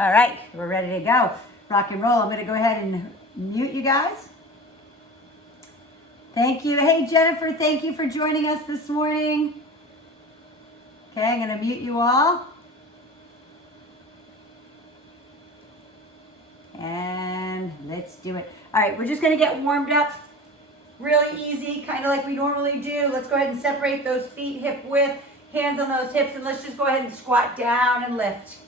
All right, we're ready to go. Rock and roll. I'm going to go ahead and mute you guys. Thank you. Hey, Jennifer, thank you for joining us this morning. Okay, I'm going to mute you all. And let's do it. All right, we're just going to get warmed up. Really easy, kind of like we normally do. Let's go ahead and separate those feet hip width, hands on those hips, and let's just go ahead and squat down and lift.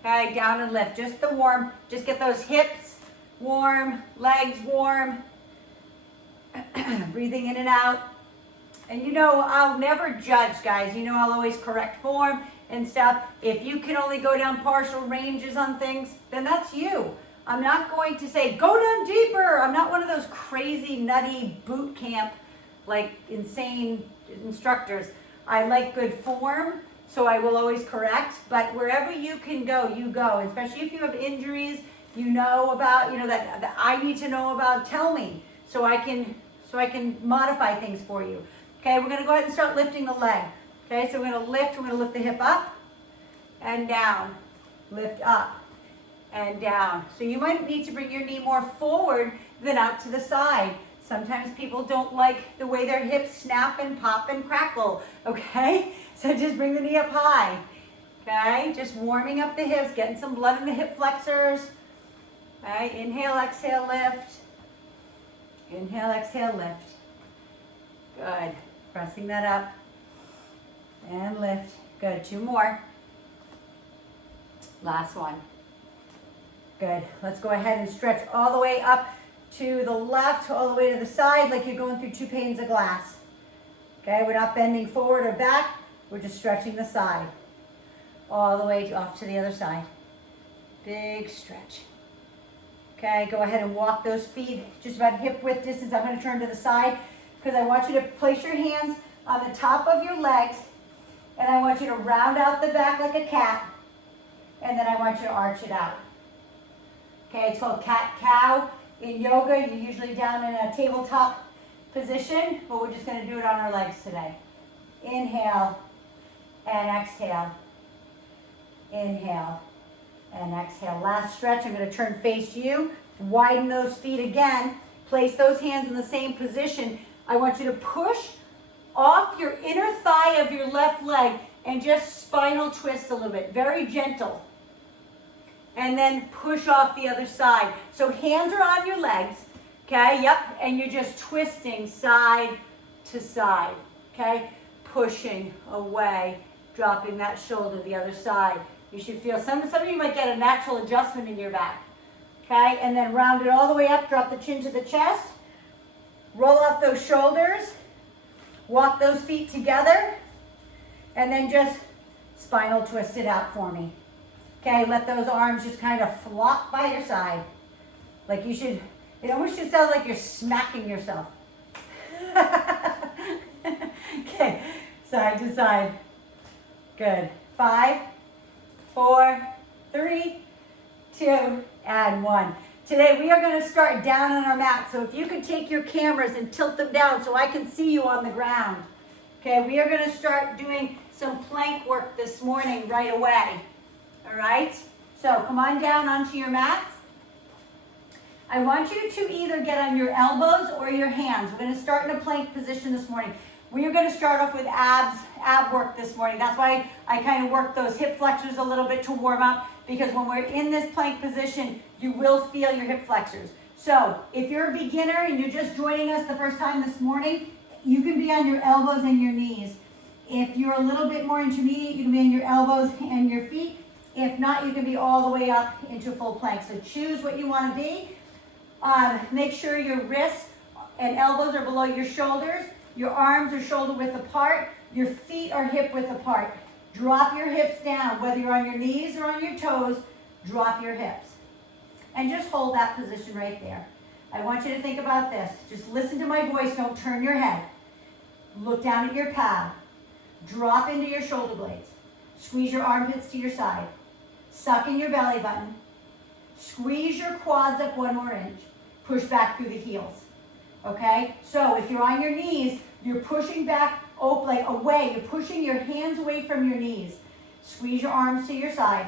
Okay, down and lift. Just the warm. Just get those hips warm, legs warm. Breathing in and out. And you know, I'll never judge, guys. You know, I'll always correct form and stuff. If you can only go down partial ranges on things, then that's you. I'm not going to say, go down deeper. I'm not one of those crazy, nutty boot camp, like insane instructors. I like good form, so I will always correct. But wherever you can go, you go. Especially if you have injuries, you know about, that I need to know about, tell me. So I can modify things for you. Okay, we're gonna go ahead and start lifting the leg. Okay, so we're gonna lift the hip up and down, lift up and down. So you might need to bring your knee more forward than out to the side. Sometimes people don't like the way their hips snap and pop and crackle, okay? So just bring the knee up high, okay? Just warming up the hips, getting some blood in the hip flexors. Okay, inhale, exhale, lift. Inhale, exhale, lift. Good. Pressing that up and lift. Good. 2 more. Last one. Good. Let's go ahead and stretch all the way up to the left, all the way to the side, like you're going through 2 panes of glass. Okay, we're not bending forward or back. We're just stretching the side. All the way off to the other side. Big stretch. Okay, go ahead and walk those feet just about hip width distance. I'm going to turn to the side because I want you to place your hands on the top of your legs, and I want you to round out the back like a cat, and then I want you to arch it out. Okay, it's called cat-cow. In yoga, you're usually down in a tabletop position, but we're just going to do it on our legs today. Inhale and exhale. Inhale and exhale. Last stretch. I'm going to turn face you. Widen those feet again. Place those hands in the same position. I want you to push off your inner thigh of your left leg and just spinal twist a little bit. Very gentle. And then push off the other side. So hands are on your legs. Okay, yep. And you're just twisting side to side. Okay, pushing away, dropping that shoulder the other side. You should feel, some of you might get a natural adjustment in your back. Okay, and then round it all the way up, drop the chin to the chest. Roll out those shoulders. Walk those feet together. And then just spinal twist it out for me. Okay, let those arms just kind of flop by your side. Like you should, it almost should sound like you're smacking yourself. Okay, side to side. Good. 5, 4, 3, 2, and 1. Today we are going to start down on our mat. So if you could take your cameras and tilt them down so I can see you on the ground. Okay, we are going to start doing some plank work this morning right away. All right? So come on down onto your mats. I want you to either get on your elbows or your hands. We're going to start in a plank position this morning. We are going to start off with ab work this morning. That's why I kind of work those hip flexors a little bit to warm up, because when we're in this plank position, you will feel your hip flexors. So if you're a beginner and you're just joining us the first time this morning, you can be on your elbows and your knees. If you're a little bit more intermediate, you can be on your elbows and your feet. If not, you can be all the way up into full plank. So choose what you want to be. Make sure your wrists and elbows are below your shoulders. Your arms are shoulder width apart. Your feet are hip width apart. Drop your hips down. Whether you're on your knees or on your toes, drop your hips. And just hold that position right there. I want you to think about this. Just listen to my voice. Don't turn your head. Look down at your pad. Drop into your shoulder blades. Squeeze your armpits to your side. Suck in your belly button. Squeeze your quads up 1 more inch. Push back through the heels. Okay? So if you're on your knees, you're pushing back like away. You're pushing your hands away from your knees. Squeeze your arms to your side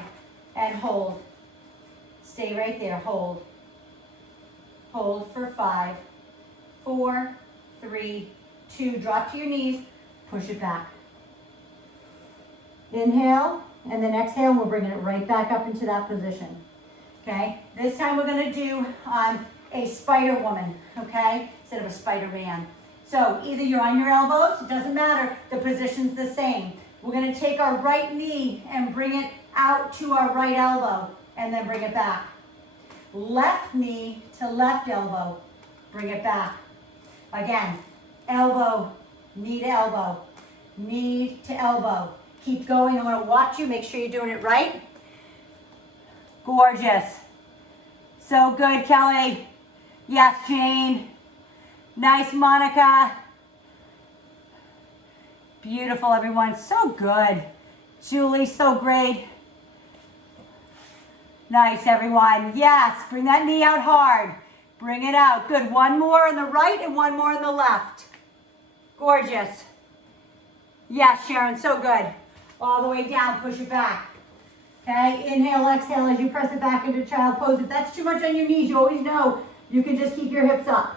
and hold. Stay right there, hold. Hold for 5, 4, 3, 2, drop to your knees, push it back. Inhale, and then exhale, we're bringing it right back up into that position. Okay, this time we're gonna do a spider woman, okay, instead of a Spider-Man. So either you're on your elbows, it doesn't matter, the position's the same. We're gonna take our right knee and bring it out to our right elbow, and then bring it back. Left knee to left elbow, bring it back. Again, elbow, knee to elbow, knee to elbow. Keep going, I wanna watch you, make sure you're doing it right. Gorgeous. So good, Kelly. Yes, Jane. Nice, Monica. Beautiful, everyone, so good. Julie, so great. Nice, everyone. Yes, bring that knee out hard. Bring it out. Good. One more on the right and one more on the left. Gorgeous. Yes, Sharon, so good. All the way down, push it back. Okay, inhale, exhale as you press it back into child pose. If that's too much on your knees, you always know you can just keep your hips up.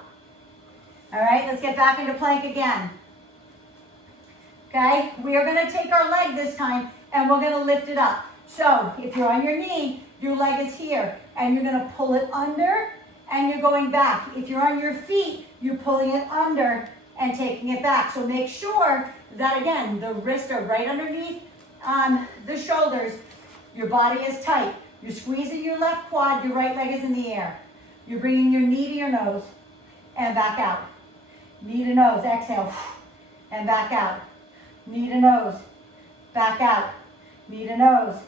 All right, let's get back into plank again. Okay, we are going to take our leg this time and we're going to lift it up. So if you're on your knee, your leg is here and you're going to pull it under and you're going back. If you're on your feet, you're pulling it under and taking it back. So make sure that, again, the wrists are right underneath the shoulders. Your body is tight. You're squeezing your left quad, your right leg is in the air. You're bringing your knee to your nose and back out. Knee to nose, exhale, and back out. Knee to nose, back out. Knee to nose,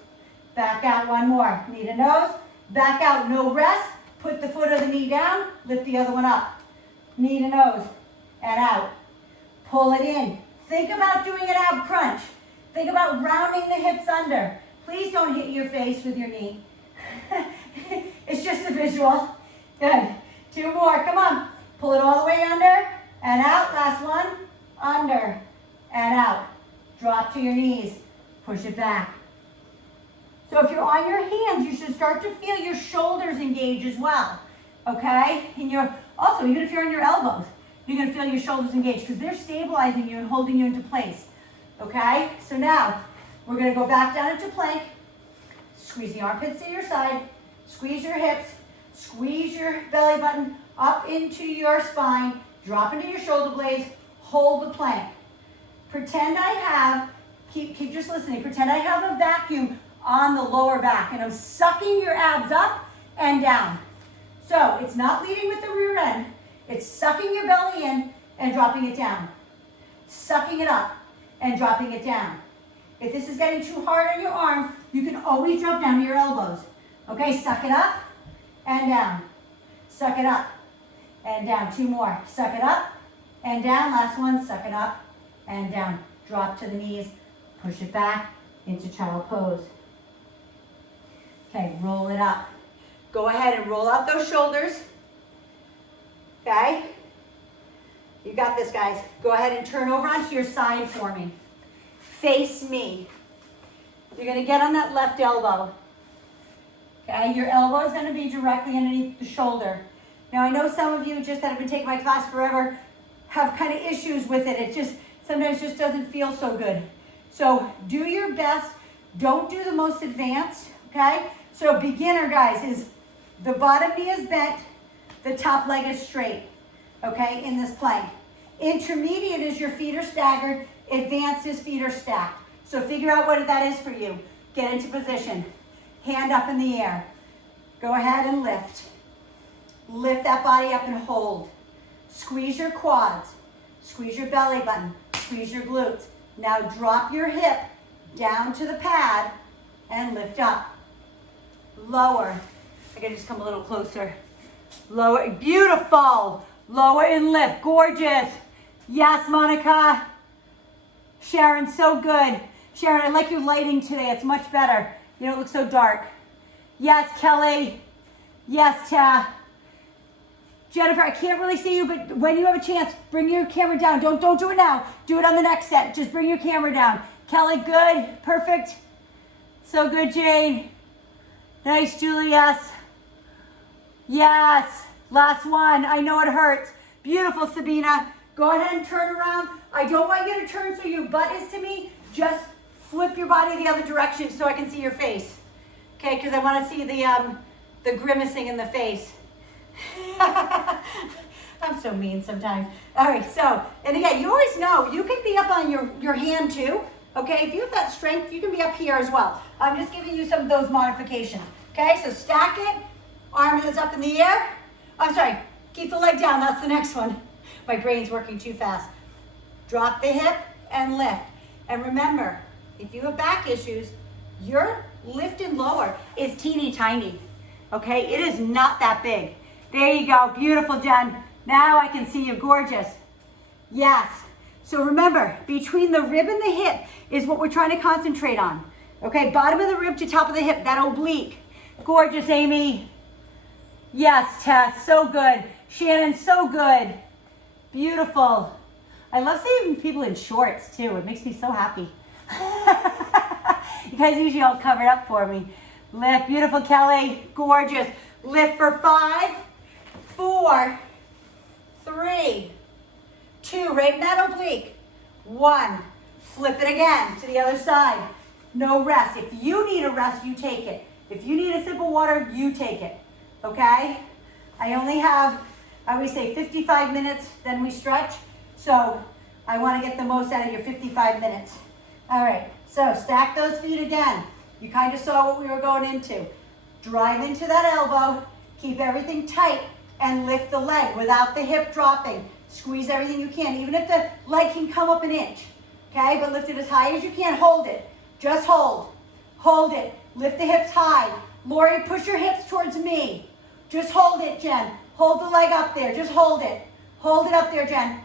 back out. One more. Knee to nose, back out. No rest. Put the foot of the knee down. Lift the other one up. Knee to nose and out. Pull it in. Think about doing an ab crunch. Think about rounding the hips under. Please don't hit your face with your knee. It's just a visual. Good. 2 more. Come on. Pull it all the way under and out. Last one. Under and out. Drop to your knees. Push it back. So if you're on your hands, you should start to feel your shoulders engage as well. Okay? And also, even if you're on your elbows, you're going to feel your shoulders engage because they're stabilizing you and holding you into place. Okay? So now, we're going to go back down into plank. Squeeze the armpits to your side. Squeeze your hips. Squeeze your belly button up into your spine. Drop into your shoulder blades. Hold the plank. Pretend I have, keep just listening, pretend I have a vacuum on the lower back and I'm sucking your abs up and down. So it's not leading with the rear end. It's sucking your belly in and dropping it down. Sucking it up and dropping it down. If this is getting too hard on your arm, you can always drop down to your elbows. Okay, suck it up and down. Suck it up and down. 2 more. Suck it up and down. Last one, suck it up and down. Drop to the knees. Push it back into child pose. Okay, roll it up. Go ahead and roll out those shoulders. Okay? You got this, guys. Go ahead and turn over onto your side for me. Face me. You're going to get on that left elbow. Okay, your elbow is going to be directly underneath the shoulder. Now, I know some of you just that have been taking my class forever have kind of issues with it. It just sometimes just doesn't feel so good. So do your best. Don't do the most advanced, okay? So beginner, guys, is the bottom knee is bent, the top leg is straight, okay, in this plank. Intermediate is your feet are staggered. Advanced is feet are stacked. So figure out what that is for you. Get into position. Hand up in the air. Go ahead and lift. Lift that body up and hold. Squeeze your quads. Squeeze your belly button. Squeeze your glutes. Now drop your hip down to the pad and lift up. Lower. I can just come a little closer. Lower. Beautiful. Lower and lift. Gorgeous. Yes, Monica. Sharon, so good. Sharon, I like your lighting today. It's much better. You don't look so dark. Yes, Kelly. Yes, Ta. Jennifer, I can't really see you, but when you have a chance, bring your camera down. Don't do it now. Do it on the next set. Just bring your camera down. Kelly, good. Perfect. So good, Jane. Nice, Julie, yes. Yes, last one. I know it hurts. Beautiful, Sabina. Go ahead and turn around. I don't want you to turn so your butt is to me. Just flip your body the other direction so I can see your face. Okay, because I want to see the grimacing in the face. I'm so mean sometimes. All right, so, and again, you always know, you can be up on your hand too. Okay, if you have that strength, you can be up here as well. I'm just giving you some of those modifications. Okay, so stack it. Arm is up in the air. I'm sorry, keep the leg down, that's the next one. My brain's working too fast. Drop the hip and lift. And remember, if you have back issues, your lift and lower is teeny tiny. Okay, it is not that big. There you go, beautiful, Jen. Now I can see you, gorgeous. Yes, so remember, between the rib and the hip is what we're trying to concentrate on. Okay, bottom of the rib to top of the hip, that oblique. Gorgeous, Amy. Yes, Tess, so good. Shannon, so good. Beautiful. I love seeing people in shorts too. It makes me so happy. You guys usually all covered up for me. Lift, beautiful, Kelly, gorgeous. Lift for 5, 4, 3, 2, right in that oblique. 1, flip it again to the other side. No rest. If you need a rest, you take it. If you need a sip of water, you take it. Okay? I only have, I always say 55 minutes, then we stretch. So I want to get the most out of your 55 minutes. All right, so stack those feet again. You kind of saw what we were going into. Drive into that elbow, keep everything tight, and lift the leg without the hip dropping. Squeeze everything you can, even if the leg can come up an inch. Okay, but lift it as high as you can. Hold it. Just hold. Hold it. Lift the hips high. Lori, push your hips towards me. Just hold it, Jen. Hold the leg up there. Just hold it. Hold it up there, Jen.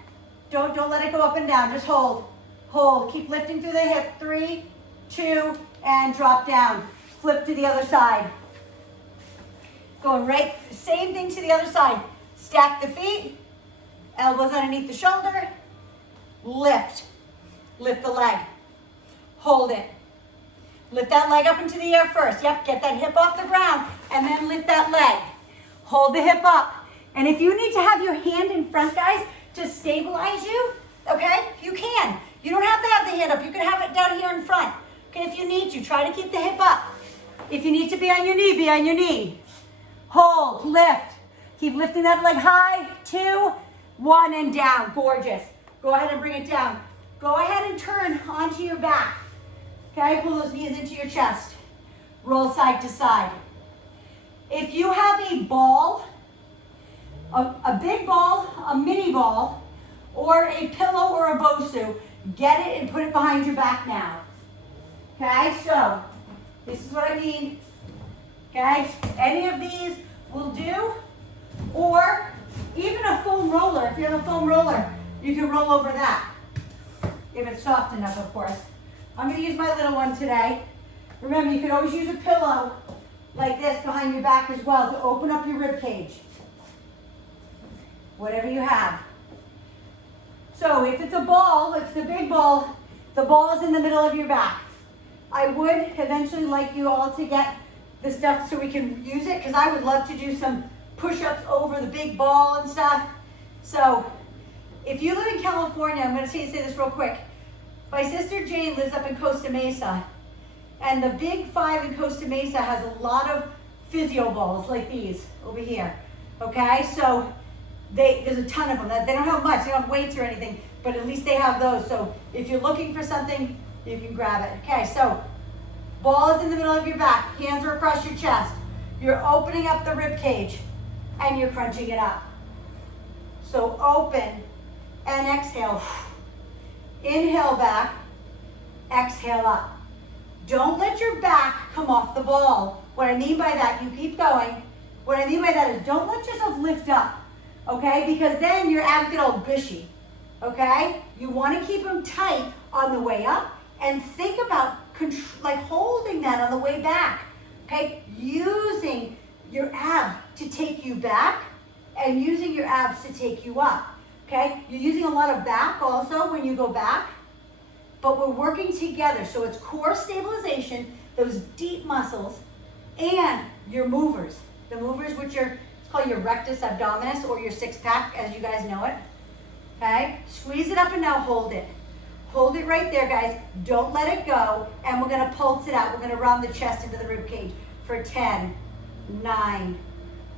Don't let it go up and down. Just hold. Hold. Keep lifting through the hip. 3, 2, and drop down. Flip to the other side. Going right, same thing to the other side. Stack the feet. Elbows underneath the shoulder. Lift. Lift the leg. Hold it. Lift that leg up into the air first. Yep, get that hip off the ground and then lift that leg. Hold the hip up. And if you need to have your hand in front, guys, to stabilize you, okay, you can. You don't have to have the hand up. You can have it down here in front. Okay, if you need to, try to keep the hip up. If you need to be on your knee, be on your knee. Hold, lift. Keep lifting that leg high. 2, 1, and down. Gorgeous. Go ahead and bring it down. Go ahead and turn onto your back. Okay, pull those knees into your chest. Roll side to side. If you have a ball, a big ball, a mini ball, or a pillow or a Bosu, get it and put it behind your back now. Okay, so this is what I mean. Okay, any of these will do, or even a foam roller. If you have a foam roller, you can roll over that. If it's soft enough, of course. I'm going to use my little one today. Remember, you can always use a pillow like this behind your back as well to open up your rib cage. Whatever you have. So if it's a ball, it's the big ball, the ball is in the middle of your back. I would eventually like you all to get the stuff so we can use it, because I would love to do some push-ups over the big ball and stuff. So if you live in California, I'm going to say this real quick. My sister Jane lives up in Costa Mesa, and the Big 5 in Costa Mesa has a lot of physio balls like these over here. Okay, so there's a ton of them. They don't have much, they don't have weights or anything, but at least they have those. So if you're looking for something, you can grab it. Okay, so ball is in the middle of your back, hands are across your chest. You're opening up the rib cage and you're crunching it up. So open and exhale. Inhale back, exhale up. Don't let your back come off the ball. What I mean by that, you keep going. What I mean by that is don't let yourself lift up, okay? Because then your abs get all gushy, okay? You want to keep them tight on the way up and think about like holding that on the way back, okay? Using your abs to take you back and using your abs to take you up. Okay, you're using a lot of back also when you go back, but we're working together. So it's core stabilization, those deep muscles, and your movers. The movers, which are called your rectus abdominis or your six pack as you guys know it. Okay, squeeze it up and now hold it. Hold it right there, guys. Don't let it go. And we're gonna pulse it out. We're gonna round the chest into the rib cage for 10, 9,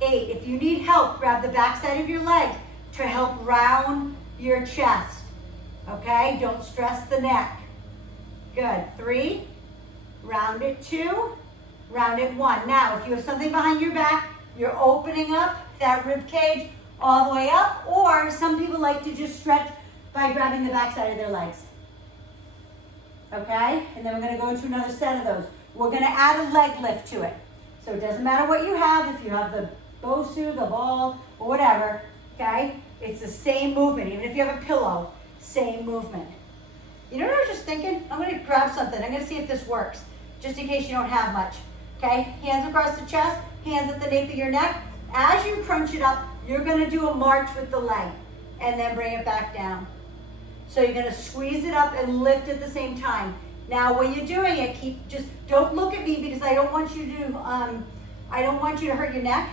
8. If you need help, grab the back side of your leg to help round your chest. Okay, don't stress the neck. Good, 3, round it 2, round it 1. Now, if you have something behind your back, you're opening up that rib cage all the way up, or some people like to just stretch by grabbing the back side of their legs. Okay, and then we're gonna go into another set of those. We're gonna add a leg lift to it. So it doesn't matter what you have, if you have the Bosu, the ball, or whatever, okay? It's the same movement, even if you have a pillow, same movement. You know what I was just thinking? I'm gonna grab something. I'm gonna see if this works, just in case you don't have much. Okay, hands across the chest, hands at the nape of your neck. As you crunch it up, you're gonna do a march with the leg, and then bring it back down. So you're gonna squeeze it up and lift at the same time. Now, when you're doing it, don't look at me because I don't want you to hurt your neck.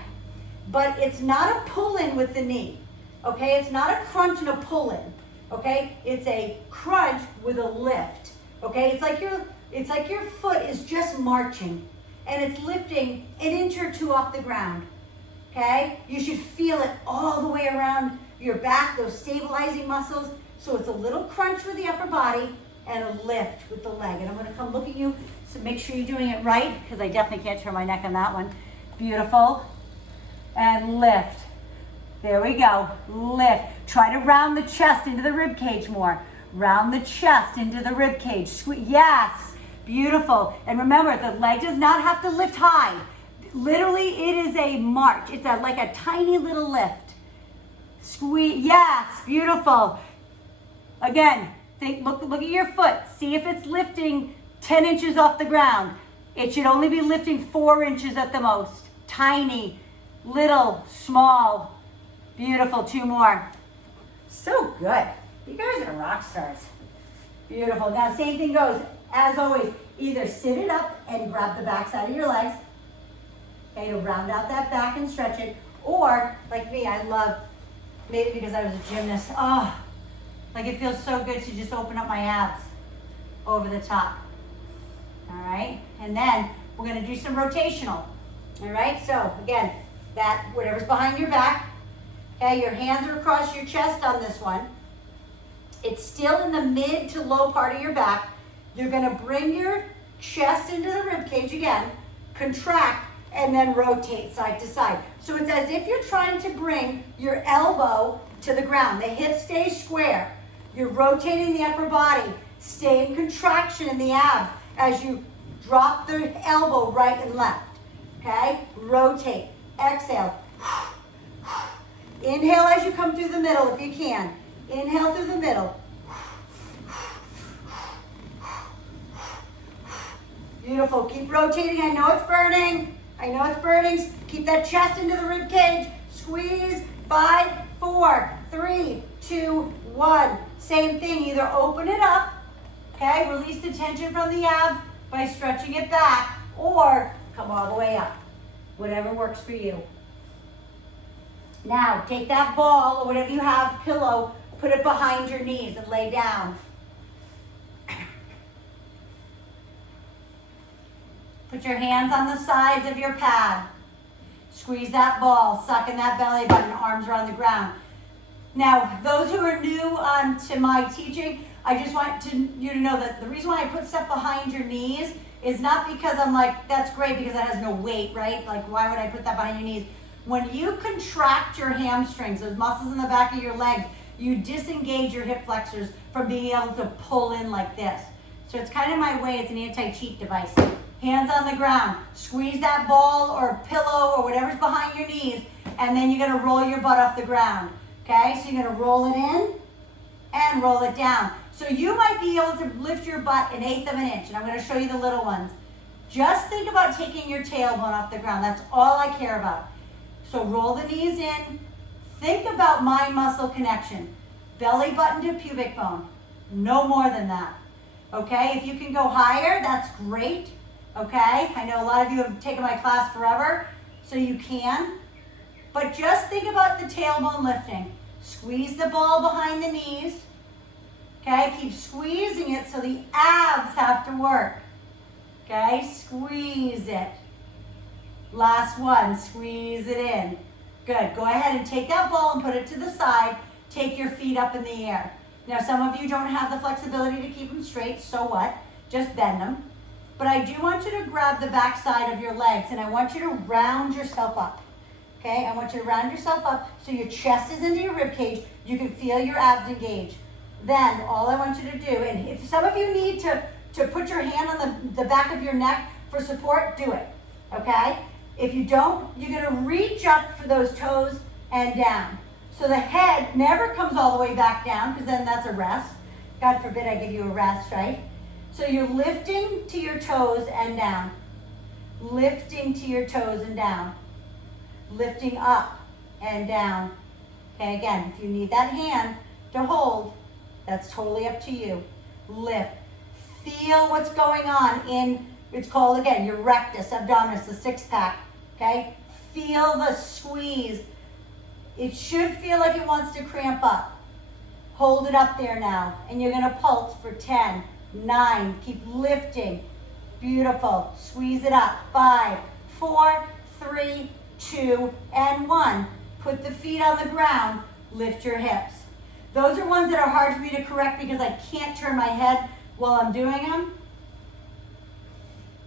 But it's not a pull in with the knee, okay? It's not a crunch and a pull in, okay? It's a crunch with a lift, okay? It's like your foot is just marching and it's lifting an inch or two off the ground, okay? You should feel it all the way around your back, those stabilizing muscles. So it's a little crunch with the upper body and a lift with the leg. And I'm gonna come look at you, so make sure you're doing it right, because I definitely can't turn my neck on that one. Beautiful. And lift. There we go. Lift. Try to round the chest into the rib cage more. Round the chest into the rib cage. Squeeze. Yes. Beautiful. And remember, the leg does not have to lift high. Literally, it is a march. It's like a tiny little lift. Squeeze. Yes. Beautiful. Again, look at your foot. See if it's lifting 10 inches off the ground. It should only be lifting 4 inches at the most. Tiny, little, small. Beautiful. 2 more. So good. You guys are rock stars. Beautiful. Now, same thing goes. As always, either sit it up and grab the back side of your legs, okay, to round out that back and stretch it. Or, like me, I love, maybe because I was a gymnast, like it feels so good to just open up my abs over the top. All right, and then we're gonna do some rotational. All right, so again, that whatever's behind your back, okay, your hands are across your chest on this one. It's still in the mid to low part of your back. You're gonna bring your chest into the rib cage again, contract, and then rotate side to side. So it's as if you're trying to bring your elbow to the ground. The hip stays square. You're rotating the upper body. Stay in contraction in the abs as you drop the elbow right and left. Okay? Rotate. Exhale. Inhale as you come through the middle if you can. Inhale through the middle. Beautiful. Keep rotating. I know it's burning. I know it's burning. Keep that chest into the rib cage. Squeeze. 5, 4, 3, 2, 1. Same thing. Either open it up, okay, release the tension from the abs by stretching it back, or come all the way up. Whatever works for you. Now, take that ball or whatever you have, pillow, put it behind your knees and lay down. Put your hands on the sides of your pad. Squeeze that ball, suck in that belly button, arms are on the ground. Now, those who are new to my teaching, I just want you to know that the reason why I put stuff behind your knees is not because I'm like, that's great because it has no weight, right? Like, why would I put that behind your knees? When you contract your hamstrings, those muscles in the back of your legs, you disengage your hip flexors from being able to pull in like this. So it's kind of my way, it's an anti-cheat device. Hands on the ground, squeeze that ball or pillow or whatever's behind your knees, and then you're gonna roll your butt off the ground. Okay, so you're gonna roll it in and roll it down. So you might be able to lift your butt 1/8 of an inch, and I'm gonna show you the little ones. Just think about taking your tailbone off the ground. That's all I care about. So roll the knees in. Think about mind muscle connection. Belly button to pubic bone. No more than that. Okay, if you can go higher, that's great. Okay, I know a lot of you have taken my class forever, so you can. but just think about the tailbone lifting. Squeeze the ball behind the knees. Okay, keep squeezing it so the abs have to work. Okay, squeeze it. Last one, squeeze it in. Good, go ahead and take that ball and put it to the side. Take your feet up in the air. Now some of you don't have the flexibility to keep them straight, so what? Just bend them. But I do want you to grab the back side of your legs and I want you to round yourself up. Okay, I want you to round yourself up so your chest is into your rib cage. You can feel your abs engage. Then all I want you to do, and if some of you need to put your hand on the back of your neck for support, do it. Okay? If you don't, you're gonna reach up for those toes and down. So the head never comes all the way back down because then that's a rest. God forbid I give you a rest, right? So you're lifting to your toes and down. Lifting to your toes and down. Lifting up and down. Okay, again, if you need that hand to hold, that's totally up to you. Lift. Feel what's going on in, it's called again, your rectus abdominis, the six pack. Okay? Feel the squeeze. It should feel like it wants to cramp up. Hold it up there now. And you're gonna pulse for 10, 9, keep lifting. Beautiful. Squeeze it up. 5, 4, 3, 2, and 1. Put the feet on the ground. Lift your hips. Those are ones that are hard for me to correct because I can't turn my head while I'm doing them.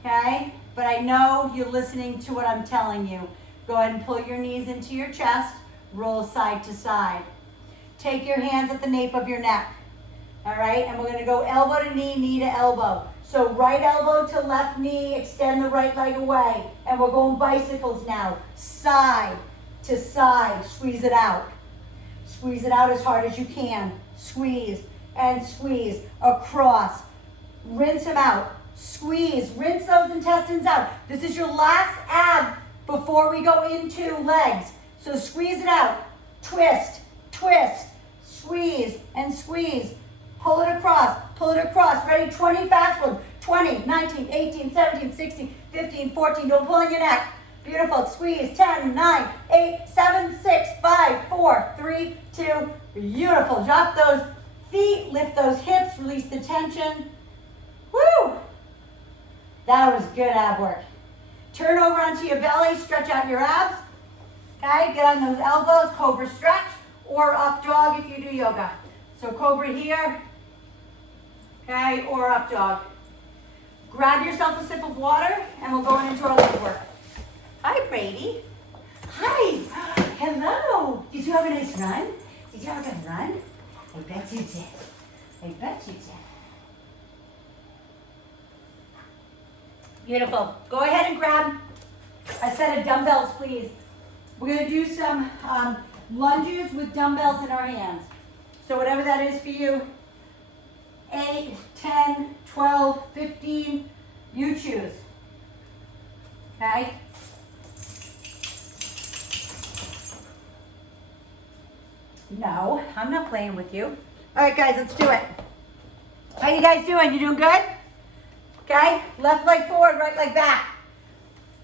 Okay? But I know you're listening to what I'm telling you. Go ahead and pull your knees into your chest. Roll side to side. Take your hands at the nape of your neck. All right? And we're going to go elbow to knee to elbow. So right elbow to left knee, extend the right leg away. And we're going bicycles now. Side to side. Squeeze it out. Squeeze it out as hard as you can. Squeeze and squeeze across. Rinse them out. Squeeze. Rinse those intestines out. This is your last ab before we go into legs. So squeeze it out. Twist, twist, squeeze and squeeze. Pull it across, pull it across. Ready? 20 fast ones. 20, 19, 18, 17, 16, 15, 14. Don't pull on your neck. Beautiful. Squeeze. 10, 9, 8, 7, 6, 5, 4, 3, 2. Beautiful. Drop those feet. Lift those hips. Release the tension. Woo! That was good ab work. Turn over onto your belly. Stretch out your abs. Okay? Get on those elbows. Cobra stretch. Or up dog if you do yoga. So cobra here. Okay? Or up dog. Grab yourself a sip of water and we'll go into our leg work. Hi, Brady. Hi. Hello. Did you have a nice run? Did you have a good run? I bet you did. I bet you did. Beautiful. Go ahead and grab a set of dumbbells, please. We're going to do some lunges with dumbbells in our hands. So whatever that is for you, 8, 10, 12, 15, you choose. Okay? No, I'm not playing with you. All right, guys, let's do it. How you guys doing? You doing good? Okay, left leg forward, right leg back.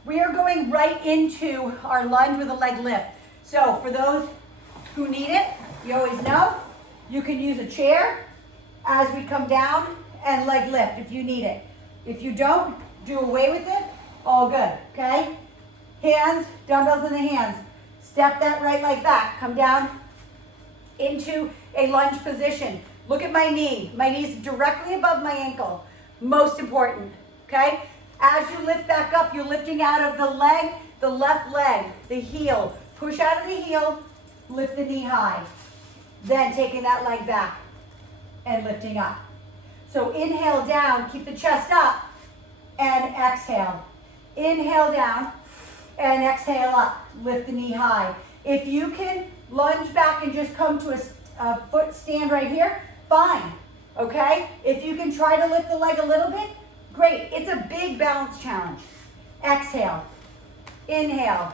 We are going right into our lunge with a leg lift. So for those who need it, you always know, you can use a chair as we come down and leg lift if you need it. If you don't, do away with it, all good, okay? Hands, dumbbells in the hands. Step that right leg back, come down into a lunge position. Look at my knee. My knee's directly above my ankle. Most important, okay? As you lift back up, you're lifting out of the leg, the left leg, the heel. Push out of the heel, lift the knee high. Then taking that leg back and lifting up. So inhale down, keep the chest up, and exhale. Inhale down and exhale up. Lift the knee high. If you can lunge back and just come to a foot stand right here, fine, okay? If you can try to lift the leg a little bit, great. It's a big balance challenge. Exhale, inhale,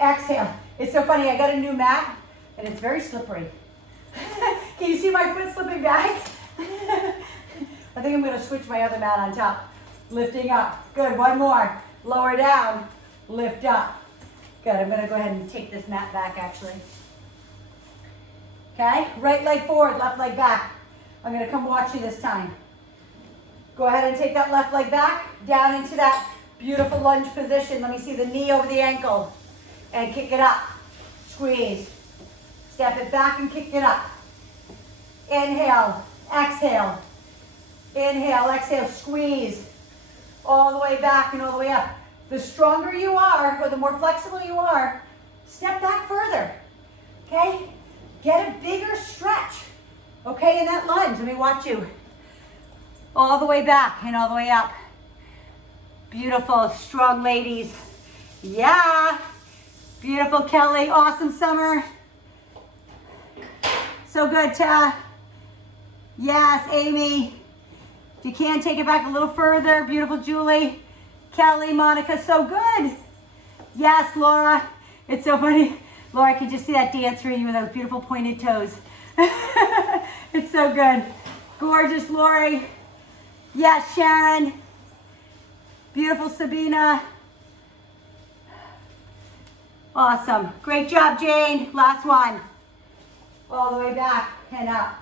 exhale. It's so funny, I got a new mat and it's very slippery. Can you see my foot slipping back? I think I'm gonna switch my other mat on top. Lifting up, good, one more. Lower down, lift up. Good, I'm gonna go ahead and take this mat back actually. Okay, right leg forward, left leg back. I'm gonna come watch you this time. Go ahead and take that left leg back, down into that beautiful lunge position. Let me see the knee over the ankle. And kick it up, squeeze. Step it back and kick it up. Inhale, exhale. Inhale, exhale, squeeze. All the way back and all the way up. The stronger you are, or the more flexible you are, step back further, okay? Get a bigger stretch, okay, in that lunge. Let me watch you. All the way back and all the way up. Beautiful, strong ladies. Yeah. Beautiful, Kelly. Awesome, Summer. So good, Ta. Yes, Amy. If you can, take it back a little further. Beautiful, Julie. Kelly, Monica, so good. Yes, Laura. It's so funny. Laura, I can just see that dance reading with those beautiful pointed toes. It's so good. Gorgeous, Lori. Yes, Sharon. Beautiful, Sabina. Awesome. Great job, Jane. Last one. All the way back and up.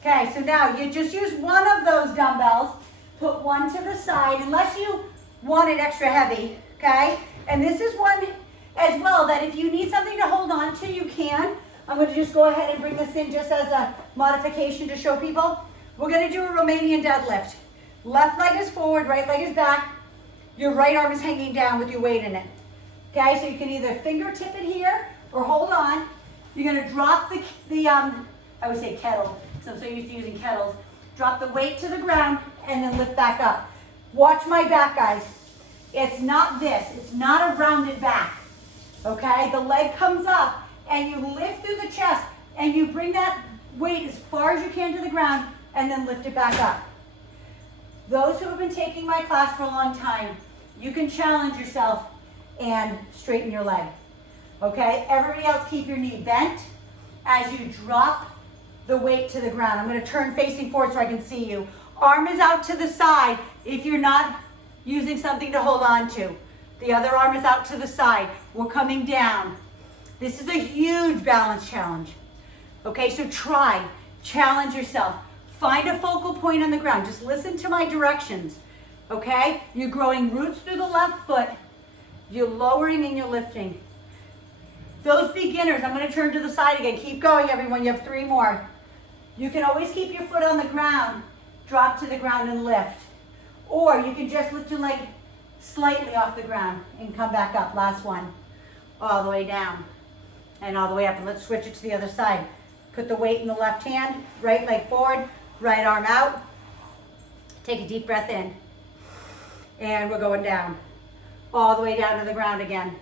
Okay, so now you just use one of those dumbbells. Put one to the side, unless you want it extra heavy, okay? And this is one as well that if you need something to hold on to, you can. I'm going to just go ahead and bring this in just as a modification to show people. We're going to do a Romanian deadlift. Left leg is forward, right leg is back. Your right arm is hanging down with your weight in it. Okay, so you can either fingertip it here or hold on. You're going to drop the I would say kettle, because I'm so used to using kettles. Drop the weight to the ground and then lift back up. Watch my back, guys. It's not this. It's not a rounded back. Okay, the leg comes up and you lift through the chest and you bring that weight as far as you can to the ground and then lift it back up. Those who have been taking my class for a long time, you can challenge yourself and straighten your leg. Okay, everybody else keep your knee bent as you drop the weight to the ground. I'm going to turn facing forward so I can see you. Arm is out to the side if you're not using something to hold on to. The other arm is out to the side. We're coming down. This is a huge balance challenge. Okay, so try, challenge yourself. Find a focal point on the ground. Just listen to my directions. Okay, you're growing roots through the left foot. You're lowering and you're lifting. Those beginners, I'm going to turn to the side again. Keep going, everyone. You have 3 more. You can always keep your foot on the ground, drop to the ground and lift. Or you can just lift your leg slightly off the ground and come back up. Last one. All the way down and all the way up. And let's switch it to the other side. Put the weight in the left hand, right leg forward, right arm out. Take a deep breath in. And we're going down. All the way down to the ground again.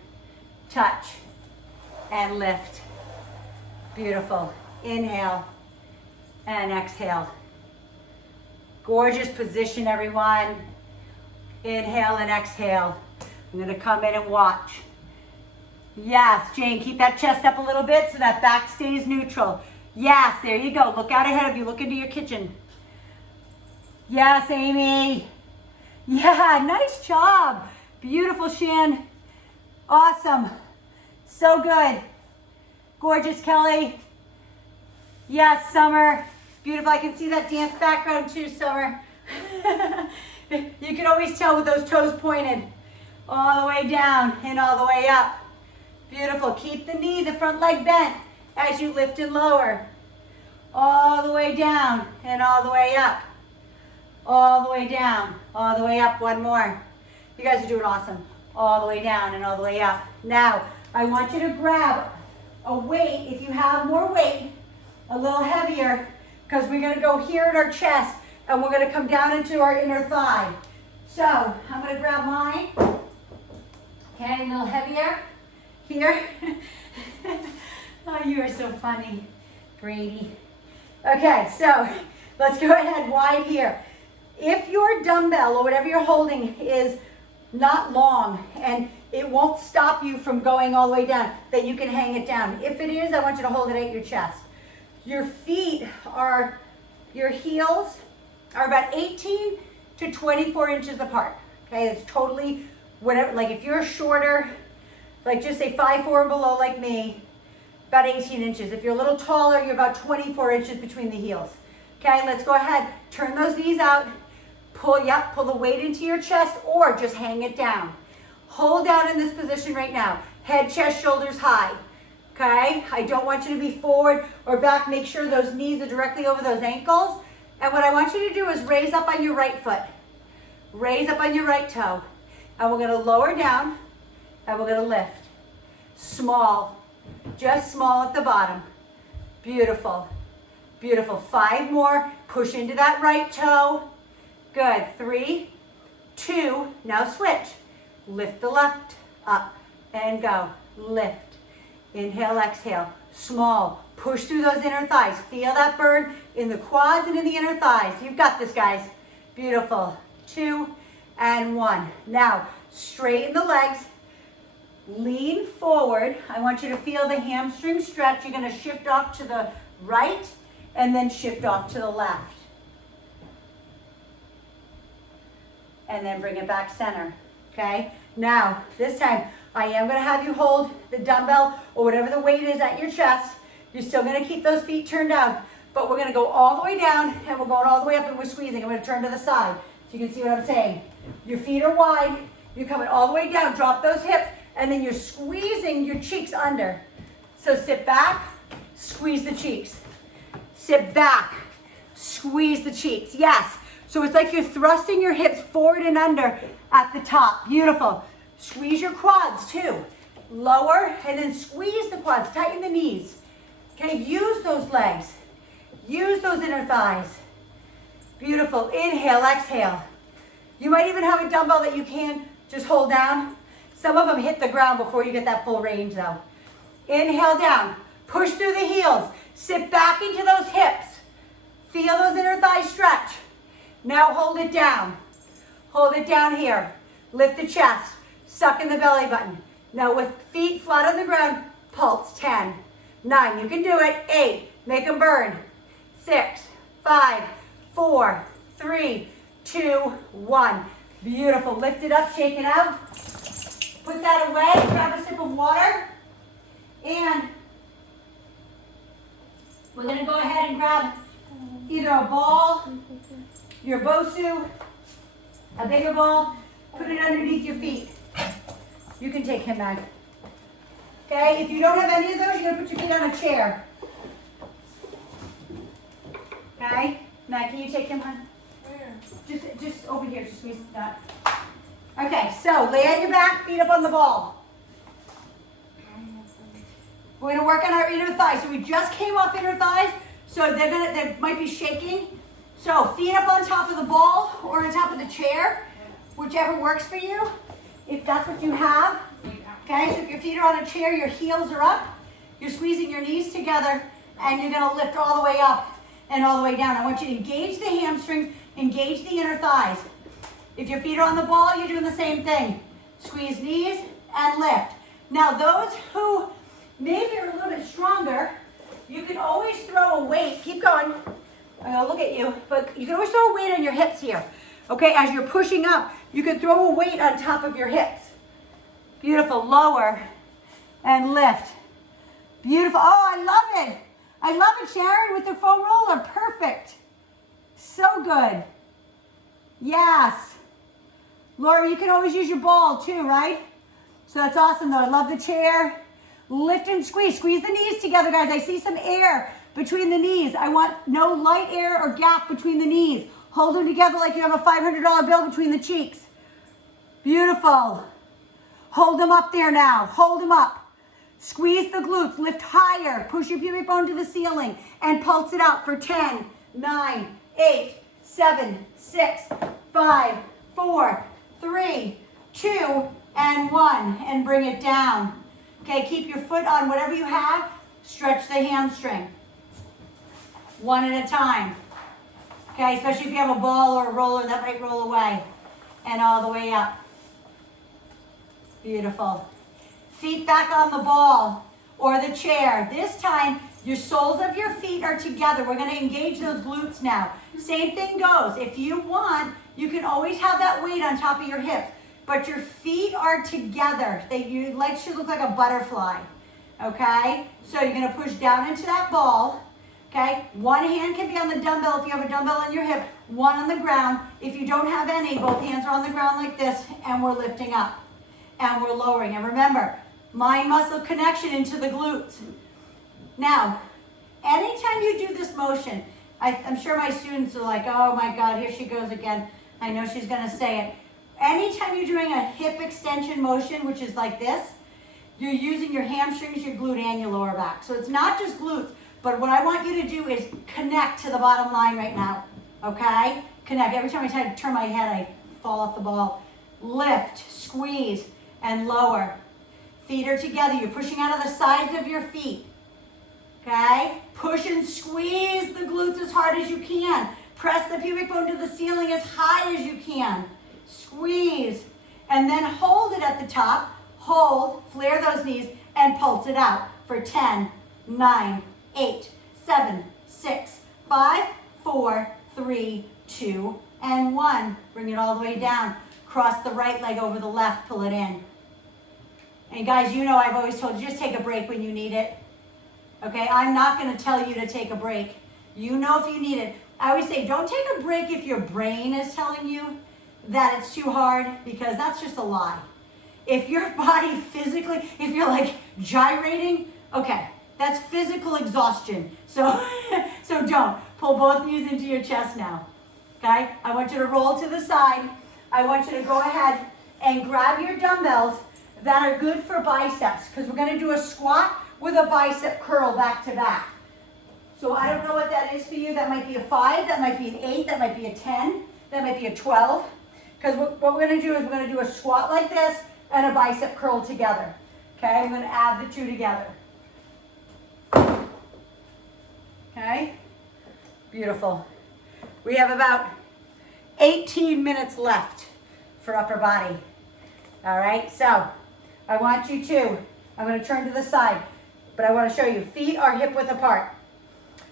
Touch and lift. Beautiful. Inhale and exhale. Gorgeous position, everyone. Inhale and exhale. I'm going to come in and watch. Yes, Jane, keep that chest up a little bit so that back stays neutral. Yes, there you go. Look out ahead of you. Look into your kitchen. Yes, Amy. Yeah, nice job. Beautiful, Shan. Awesome. So good. Gorgeous, Kelly. Yes, Summer. Beautiful. I can see that dance background too, Summer. You can always tell with those toes pointed. All the way down and all the way up. Beautiful. Keep the knee, the front leg bent as you lift and lower. All the way down and all the way up. All the way down, all the way up. One more. You guys are doing awesome. All the way down and all the way up. Now, I want you to grab a weight, if you have more weight, a little heavier, because we're going to go here at our chest and we're going to come down into our inner thigh. So, I'm going to grab mine. Okay, a little heavier. Here. Oh, you are so funny, Brady. Okay, so let's go ahead wide here. If your dumbbell or whatever you're holding is not long and it won't stop you from going all the way down, then you can hang it down. If it is, I want you to hold it at your chest. Your feet are, your heels are about 18 to 24 inches apart. Okay, it's totally whatever, like if you're shorter, like just say 5'4" and below like me, about 18 inches. If you're a little taller, you're about 24 inches between the heels. Okay, let's go ahead, turn those knees out, pull the weight into your chest or just hang it down. Hold down in this position right now. Head, chest, shoulders high. Okay, I don't want you to be forward or back. Make sure those knees are directly over those ankles. And what I want you to do is raise up on your right foot. Raise up on your right toe. And we're gonna lower down and we're gonna lift. Small, just small at the bottom. Beautiful, beautiful. 5 more, push into that right toe. Good, 3, 2, now switch. Lift the left, up and go, lift. Inhale, exhale, small. Push through those inner thighs. Feel that burn in the quads and in the inner thighs. You've got this, guys. Beautiful. 2 and 1. Now, straighten the legs. Lean forward. I want you to feel the hamstring stretch. You're going to shift off to the right and then shift off to the left. And then bring it back center. Okay? Now, this time, I am going to have you hold the dumbbell or whatever the weight is at your chest. You're still going to keep those feet turned down, but we're going to go all the way down and we're going all the way up and we're squeezing. I'm going to turn to the side so you can see what I'm saying. Your feet are wide. You're coming all the way down. Drop those hips and then you're squeezing your cheeks under. So sit back, squeeze the cheeks. Sit back, squeeze the cheeks. Yes. So it's like you're thrusting your hips forward and under at the top. Beautiful. Squeeze your quads too. Lower and then squeeze the quads. Tighten the knees. Okay, use those legs. Use those inner thighs. Beautiful. Inhale, exhale. You might even have a dumbbell that you can just hold down. Some of them hit the ground before you get that full range though. Inhale down. Push through the heels. Sit back into those hips. Feel those inner thighs stretch. Now hold it down. Hold it down here. Lift the chest. Suck in the belly button. Now with feet flat on the ground, pulse. 10, 9, you can do it. 8, make them burn. 6, 5, 4, 3, 2, 1. Beautiful. Lift it up, shake it out. Put that away. Grab a sip of water. And we're going to go ahead and grab either a ball, your Bosu, a bigger ball. Put it underneath your feet. You can take him back. Okay, if you don't have any of those, you're going to put your feet on a chair. Okay, Matt, can you take him, hon? Where? Just over here, just squeeze that. Okay, so lay on your back, feet up on the ball. We're going to work on our inner thighs. So we just came off inner thighs, so they might be shaking. So feet up on top of the ball or on top of the chair, whichever works for you. If that's what you have. Okay, so if your feet are on a chair, your heels are up. You're squeezing your knees together and you're going to lift all the way up and all the way down. I want you to engage the hamstrings, engage the inner thighs. If your feet are on the ball, you're doing the same thing. Squeeze knees and lift. Now those who maybe are a little bit stronger, you can always throw a weight. Keep going. I'm going to look at you, but you can always throw a weight on your hips here. Okay, as you're pushing up, you can throw a weight on top of your hips. Beautiful. Lower and lift. Beautiful. Oh, I love it. I love it, Sharon, with the foam roller. Perfect. So good. Yes. Laura, you can always use your ball too, right? So that's awesome though. I love the chair. Lift and squeeze. Squeeze the knees together, guys. I see some air between the knees. I want no light air or gap between the knees. Hold them together like you have a $500 bill between the cheeks. Beautiful. Hold them up there now. Hold them up. Squeeze the glutes. Lift higher. Push your pubic bone to the ceiling and pulse it out for 10, 9, 8, 7, 6, 5, 4, 3, 2, and 1. And bring it down. Okay, keep your foot on whatever you have. Stretch the hamstring. One at a time. Okay, especially if you have a ball or a roller, that might roll away. And all the way up. Beautiful. Feet back on the ball or the chair. This time, your soles of your feet are together. We're going to engage those glutes now. Same thing goes. If you want, you can always have that weight on top of your hips. but your feet are together. Your legs should look like a butterfly, okay? So you're gonna push down into that ball, okay? One hand can be on the dumbbell if you have a dumbbell on your hip, one on the ground. If you don't have any, both hands are on the ground like this, and we're lifting up, and we're lowering. And remember, mind-muscle connection into the glutes. Now, anytime you do this motion, I'm sure my students are like, oh my God, here she goes again. I know she's gonna say it. Anytime you're doing a hip extension motion, which is like this, you're using your hamstrings, your glute, and your lower back. So it's not just glutes, but what I want you to do is connect to the bottom line right now, okay? Connect. Every time I try to turn my head, I fall off the ball. Lift, squeeze, and lower. Feet are together. You're pushing out of the sides of your feet, okay? Push and squeeze the glutes as hard as you can. Press the pubic bone to the ceiling as high as you can. Squeeze, and then hold it at the top. Hold, flare those knees, and pulse it out for 10, 9, 8, 7, 6, 5, 4, 3, 2, and 1. Bring it all the way down. Cross the right leg over the left, pull it in. And guys, you know I've always told you, just take a break when you need it. Okay, I'm not gonna tell you to take a break. You know if you need it. I always say, don't take a break if your brain is telling you that it's too hard, because that's just a lie. If your body physically, if you're like gyrating, okay, that's physical exhaustion. So, so don't. Pull both knees into your chest now, okay? I want you to roll to the side. I want you to go ahead and grab your dumbbells that are good for biceps, because we're gonna do a squat with a bicep curl back to back. So I don't know what that is for you. That might be a 5, that might be an 8, that might be a 10, that might be a 12. Because what we're gonna do is we're gonna do a squat like this and a bicep curl together. Okay, I'm gonna add the two together. Okay, beautiful. We have about 18 minutes left for upper body. All right, so I want you to, I'm gonna turn to the side, but I wanna show you, feet are hip width apart.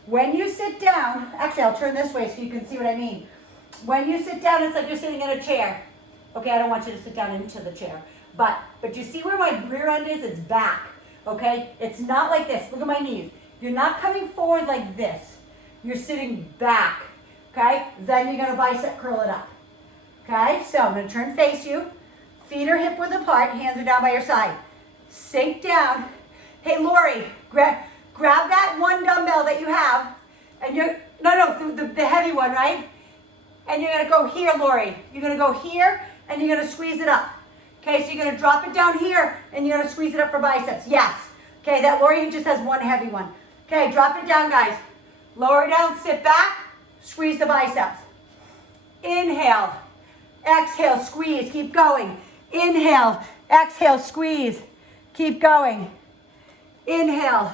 When you sit down, actually I'll turn this way so you can see what I mean. When you sit down, it's like you're sitting in a chair. Okay, I don't want you to sit down into the chair. But you see where my rear end is? It's back, okay? It's not like this. Look at my knees. You're not coming forward like this. You're sitting back, okay? Then you're gonna bicep curl it up, okay? So I'm gonna turn face you. Feet are hip width apart, hands are down by your side. Sink down. Hey, Lori, grab that one dumbbell that you have, and the heavy one, right? And you're gonna go here, Lori. You're gonna go here, and you're gonna squeeze it up. Okay, so you're gonna drop it down here, and you're gonna squeeze it up for biceps. Yes. Okay, that Lori just has one heavy one. Okay, drop it down, guys. Lower it down, sit back, squeeze the biceps. Inhale, exhale, squeeze, keep going. Inhale, exhale, squeeze, keep going. Inhale,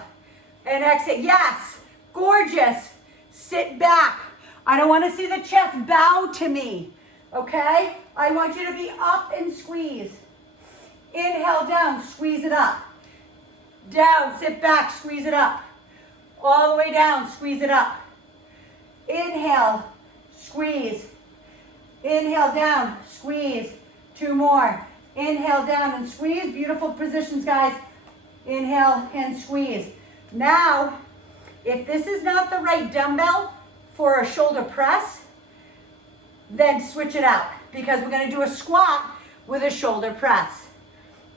and exhale. Yes, gorgeous. Sit back. I don't want to see the chest bow to me, okay? I want you to be up and squeeze. Inhale down, squeeze it up. Down, sit back, squeeze it up. All the way down, squeeze it up. Inhale, squeeze. Inhale down, squeeze. 2 more. Inhale down and squeeze. Beautiful positions, guys. Inhale and squeeze. Now, if this is not the right dumbbell for a shoulder press, then switch it out, because we're going to do a squat with a shoulder press.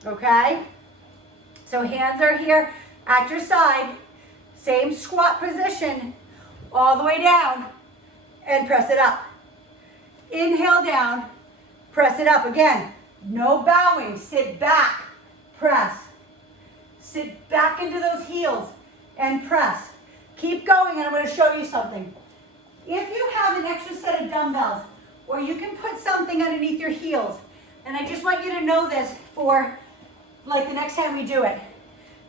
Okay? So hands are here at your side, same squat position, all the way down, and press it up. Inhale down, press it up. Again, no bowing, sit back, press. Sit back into those heels and press. Keep going, and I'm going to show you something. If you have an extra set of dumbbells, or you can put something underneath your heels, and I just want you to know this for like the next time we do it.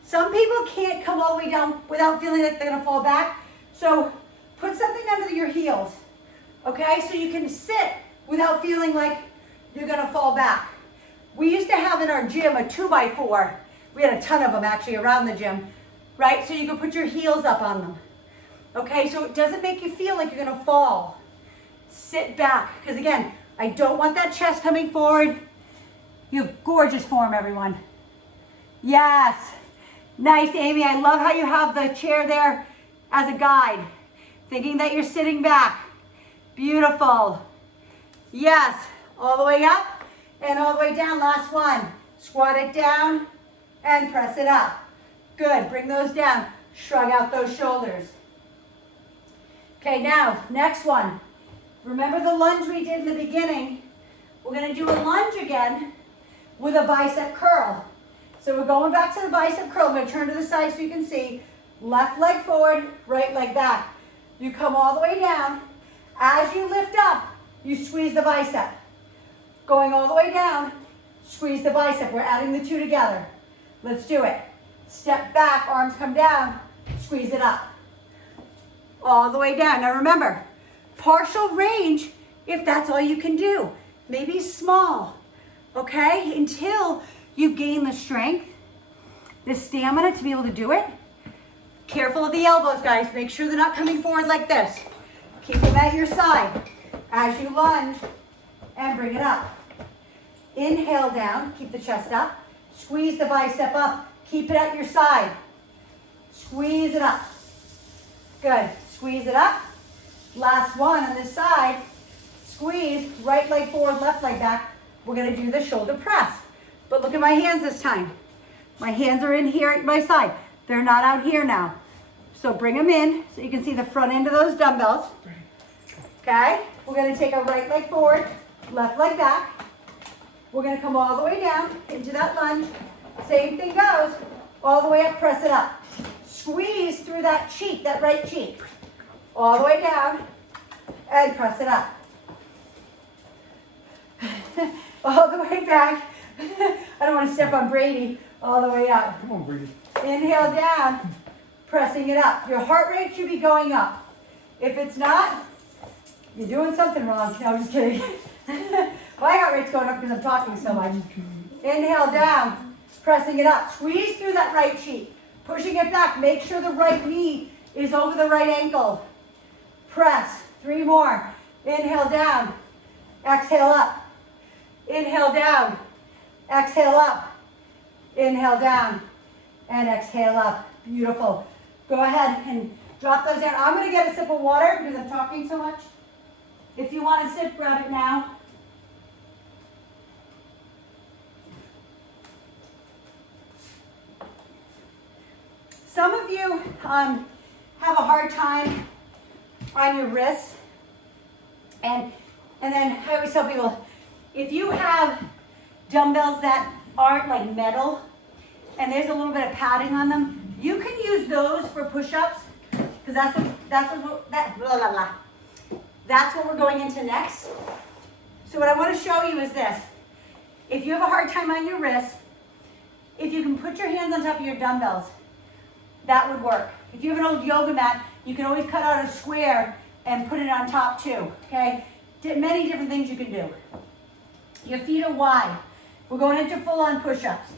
Some people can't come all the way down without feeling like they're going to fall back. So put something under your heels, okay? So you can sit without feeling like you're going to fall back. We used to have in our gym a 2x4. We had a ton of them actually around the gym, right? So you can put your heels up on them. Okay, so it doesn't make you feel like you're gonna fall. Sit back, because again, I don't want that chest coming forward. You have gorgeous form, everyone. Yes. Nice, Amy. I love how you have the chair there as a guide. Thinking that you're sitting back. Beautiful. Yes. All the way up and all the way down. Last one. Squat it down and press it up. Good. Bring those down. Shrug out those shoulders. Okay, now, next one. Remember the lunge we did in the beginning? We're going to do a lunge again with a bicep curl. So we're going back to the bicep curl. I'm going to turn to the side so you can see. Left leg forward, right leg back. You come all the way down. As you lift up, you squeeze the bicep. Going all the way down, squeeze the bicep. We're adding the two together. Let's do it. Step back, arms come down, squeeze it up. All the way down. Now remember, partial range if that's all you can do. Maybe small, okay? Until you gain the strength, the stamina to be able to do it. Careful of the elbows, guys. Make sure they're not coming forward like this. Keep them at your side as you lunge and bring it up. Inhale down, keep the chest up. Squeeze the bicep up, keep it at your side. Squeeze it up. Good, squeeze it up. Last one on this side. Squeeze, right leg forward, left leg back. We're gonna do the shoulder press. But look at my hands this time. My hands are in here at my side. They're not out here now. So bring them in so you can see the front end of those dumbbells. Okay, we're gonna take our right leg forward, left leg back. We're gonna come all the way down into that lunge. Same thing goes, all the way up, press it up. Squeeze through that cheek, that right cheek. All the way down and press it up. All the way back. I don't want to step on Brady. All the way up. Come on, Brady. Inhale down, pressing it up. Your heart rate should be going up. If it's not, you're doing something wrong. No, I'm just kidding. My heart rate's going up because I'm talking so much. Inhale down, pressing it up. Squeeze through that right cheek. Pushing it back. Make sure the right knee is over the right ankle. Press. 3 more. Inhale down. Exhale up. Inhale down. Exhale up. Inhale down. And exhale up. Beautiful. Go ahead and drop those down. I'm going to get a sip of water because I'm talking so much. If you want to sip, grab it now. Some of you have a hard time on your wrists. And then I always tell people, if you have dumbbells that aren't like metal and there's a little bit of padding on them, you can use those for push-ups because that's what we're going into next. So what I want to show you is this. If you have a hard time on your wrist, if you can put your hands on top of your dumbbells, that would work. If you have an old yoga mat, you can always cut out a square and put it on top too, okay? Many different things you can do. Your feet are wide. We're going into full-on push-ups.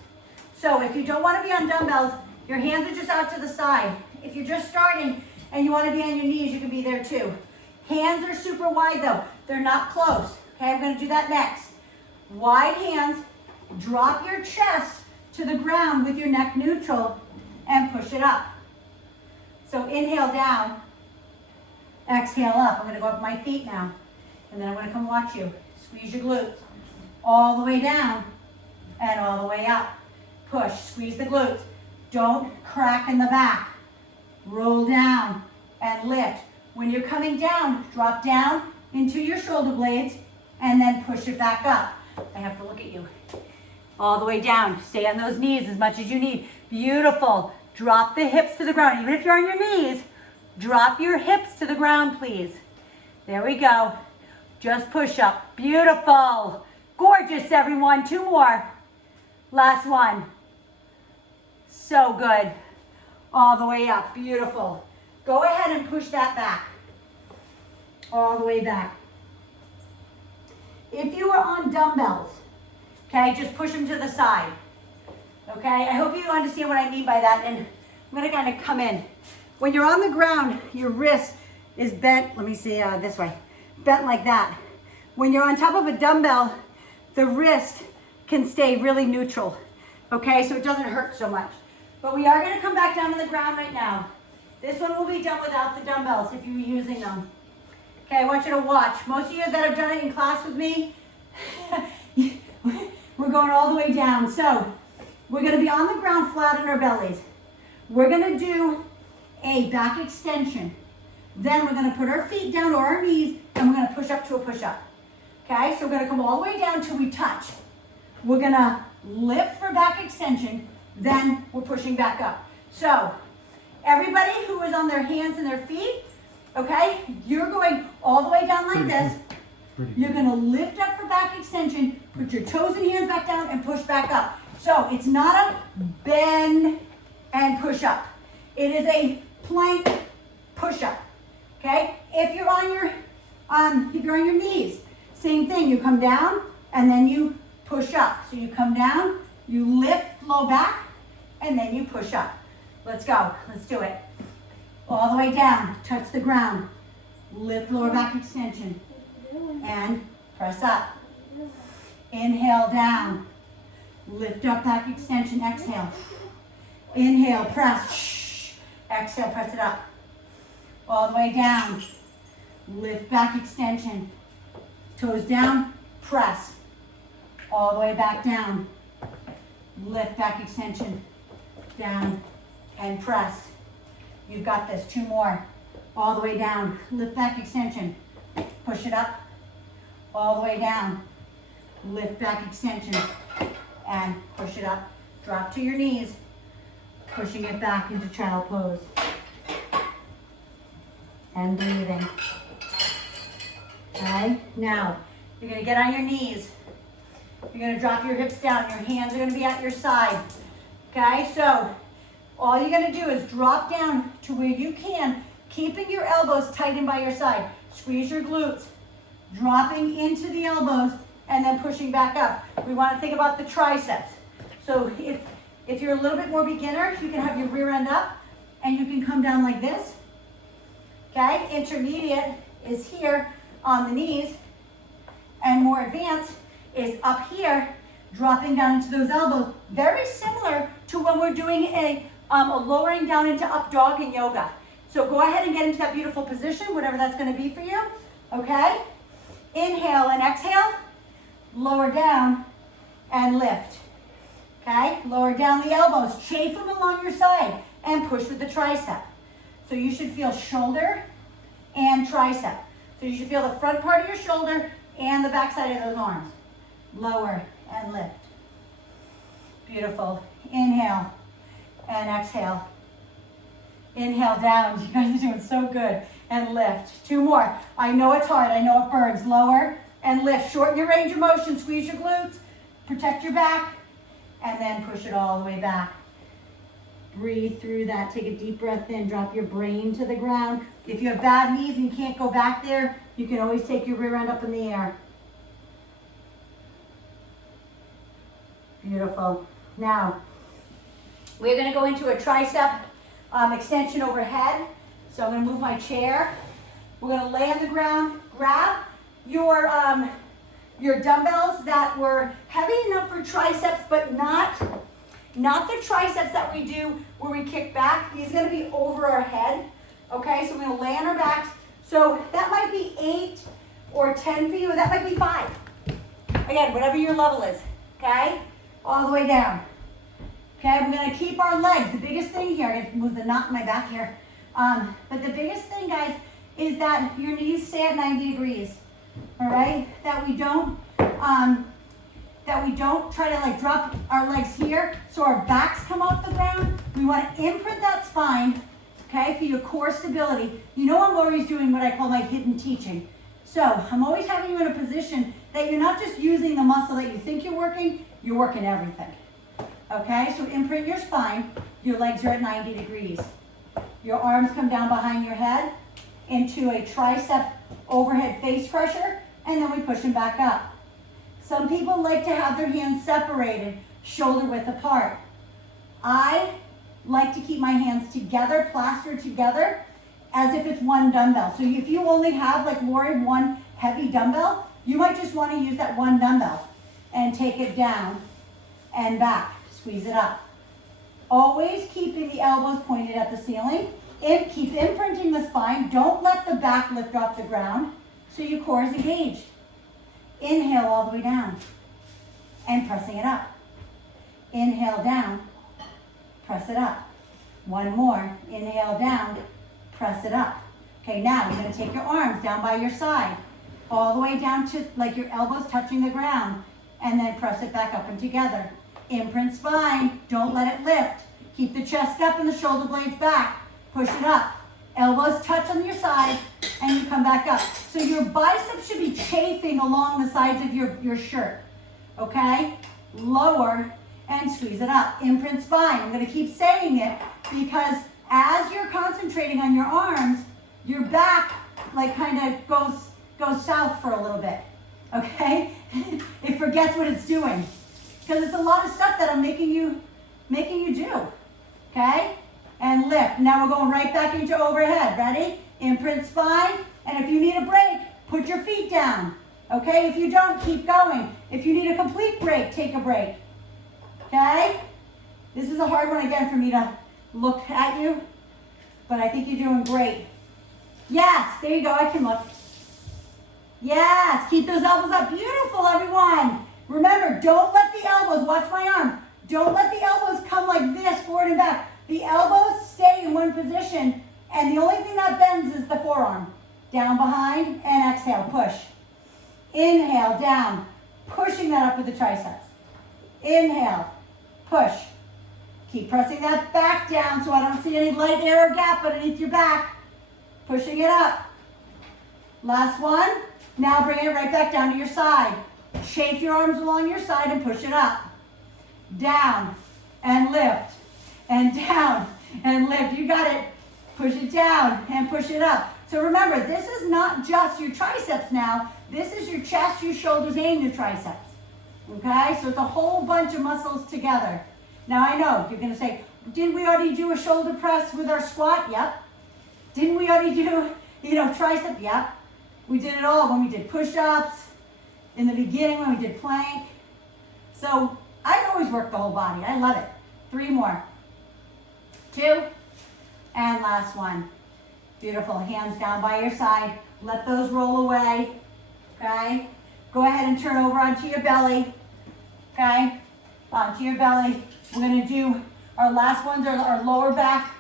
So if you don't want to be on dumbbells, your hands are just out to the side. If you're just starting and you want to be on your knees, you can be there too. Hands are super wide though. They're not close. Okay, I'm going to do that next. Wide hands, drop your chest to the ground with your neck neutral and push it up. So inhale down, exhale up. I'm going to go up my feet now. And then I'm going to come watch you. Squeeze your glutes. All the way down and all the way up. Push, squeeze the glutes. Don't crack in the back. Roll down and lift. When you're coming down, drop down into your shoulder blades and then push it back up. I have to look at you. All the way down. Stay on those knees as much as you need. Beautiful. Drop the hips to the ground. Even if you're on your knees, drop your hips to the ground, please. There we go. Just push up. Beautiful. Gorgeous, everyone. 2 more. Last one. So good. All the way up. Beautiful. Go ahead and push that back. All the way back. If you are on dumbbells, okay, just push them to the side. Okay, I hope you understand what I mean by that, and I'm going to kind of come in. When you're on the ground, your wrist is bent, let me see, this way, bent like that. When you're on top of a dumbbell, the wrist can stay really neutral. Okay, so it doesn't hurt so much. But we are gonna come back down to the ground right now. This one will be done without the dumbbells if you're using them. Okay, I want you to watch. Most of you that have done it in class with me, we're going all the way down. So we're gonna be on the ground flat on our bellies. We're gonna do a back extension. Then we're gonna put our feet down to our knees and we're gonna push up to a push-up. Okay, so we're gonna come all the way down till we touch. We're gonna lift for back extension, then we're pushing back up. So everybody who is on their hands and their feet, okay, you're going all the way down like this. You're gonna lift up for back extension, put your toes and hands back down and push back up. So it's not a bend and push up. It is a plank push up, okay? If you're on your knees, same thing, you come down and then you push up. So you come down, you lift low back, and then you push up. Let's go, let's do it. All the way down, touch the ground, lift lower back extension, and press up. Inhale down, lift up back extension, exhale. Inhale, press, exhale, press it up. All the way down, lift back extension, toes down, press. All the way back down, lift back extension, down, and press. You've got this, 2 more. All the way down, lift back extension, push it up. All the way down, lift back extension, and push it up. Drop to your knees, pushing it back into child pose. And breathing. Okay, now you're gonna get on your knees. You're gonna drop your hips down. Your hands are gonna be at your side. Okay, so all you're gonna do is drop down to where you can, keeping your elbows tight and by your side. Squeeze your glutes, dropping into the elbows and then pushing back up. We wanna think about the triceps. So if you're a little bit more beginner, you can have your rear end up and you can come down like this. Okay, intermediate is here on the knees, and more advanced is up here, dropping down into those elbows. Very similar to when we're doing a lowering down into up dog in yoga. So go ahead and get into that beautiful position, whatever that's gonna be for you, okay? Inhale and exhale, lower down and lift, okay? Lower down the elbows, chafe them along your side and push with the tricep. So you should feel shoulder and tricep. So you should feel the front part of your shoulder and the back side of those arms. Lower and lift. Beautiful. Inhale and exhale. Inhale down. You guys are doing so good. And lift. 2 more. I know it's hard. I know it burns. Lower and lift. Shorten your range of motion. Squeeze your glutes. Protect your back. And then push it all the way back. Breathe through that. Take a deep breath in. Drop your brain to the ground. If you have bad knees and you can't go back there, you can always take your rear end up in the air. Beautiful. Now, we're going to go into a tricep extension overhead. So I'm going to move my chair. We're going to lay on the ground. Grab your dumbbells that were heavy enough for triceps, but not the triceps that we do where we kick back. These are going to be over our head. Okay, so we're going to lay on our backs. So that might be 8 or 10 for you, or that might be 5. Again, whatever your level is. Okay, all the way down. Okay, we're going to keep our legs. The biggest thing here, I'm going to move the knot in my back here. But the biggest thing, guys, is that your knees stay at 90 degrees. All right, that we don't try to like drop our legs here so our backs come off the ground. We want to imprint that spine, okay, for your core stability. You know, I'm always doing what I call my hidden teaching. So I'm always having you in a position that you're not just using the muscle that you think you're working everything. Okay, so imprint your spine. Your legs are at 90 degrees. Your arms come down behind your head into a tricep overhead face crusher, and then we push them back up. Some people like to have their hands separated, shoulder width apart. I like to keep my hands together, plastered together, as if it's one dumbbell. So if you only have, like Lori, one heavy dumbbell, you might just want to use that one dumbbell. and take it down and back. Squeeze it up. Always keeping the elbows pointed at the ceiling. Keep imprinting the spine. Don't let the back lift off the ground so your core is engaged. Inhale all the way down and pressing it up. Inhale down, press it up. One more. Inhale down, press it up. Okay, now you're going to take your arms down by your side, all the way down to like your elbows touching the ground, and then press it back up and together. Imprint spine, don't let it lift. Keep the chest up and the shoulder blades back. Push it up. Elbows touch on your side, and you come back up. So your biceps should be chafing along the sides of your shirt, okay? Lower and squeeze it up. Imprint spine. I'm going to keep saying it because as you're concentrating on your arms, your back like kind of goes south for a little bit, okay? It forgets what it's doing because it's a lot of stuff that I'm making you do, okay? And lift. Now we're going right back into overhead. Ready? Imprint spine. And if you need a break, put your feet down, okay? If you don't, keep going. If you need a complete break, take a break, okay? This is a hard one again for me to look at you, but I think you're doing great. Yes, there you go, I can look. Yes, keep those elbows up. Beautiful, everyone. Remember, don't let the elbows, watch my arm, don't let the elbows come like this, forward and back. The elbows stay in one position, and the only thing that bends is the forearm. Down behind, and exhale, push. Inhale, down, pushing that up with the triceps. Inhale, push. Keep pressing that back down so I don't see any light air or gap underneath your back. Pushing it up. Last one. Now bring it right back down to your side. Shape your arms along your side and push it up. Down and lift. And down and lift. You got it. Push it down and push it up. So remember, this is not just your triceps now. This is your chest, your shoulders, and your triceps. Okay? So it's a whole bunch of muscles together. Now I know you're going to say, didn't we already do a shoulder press with our squat? Yep. Didn't we already do, tricep? Yep. We did it all when we did push-ups, in the beginning when we did plank. So I always work the whole body. I love it. 3 more. 2. And last one. Beautiful. Hands down by your side. Let those roll away. Okay? Go ahead and turn over onto your belly. Okay? Onto your belly. We're going to do our last ones, our lower back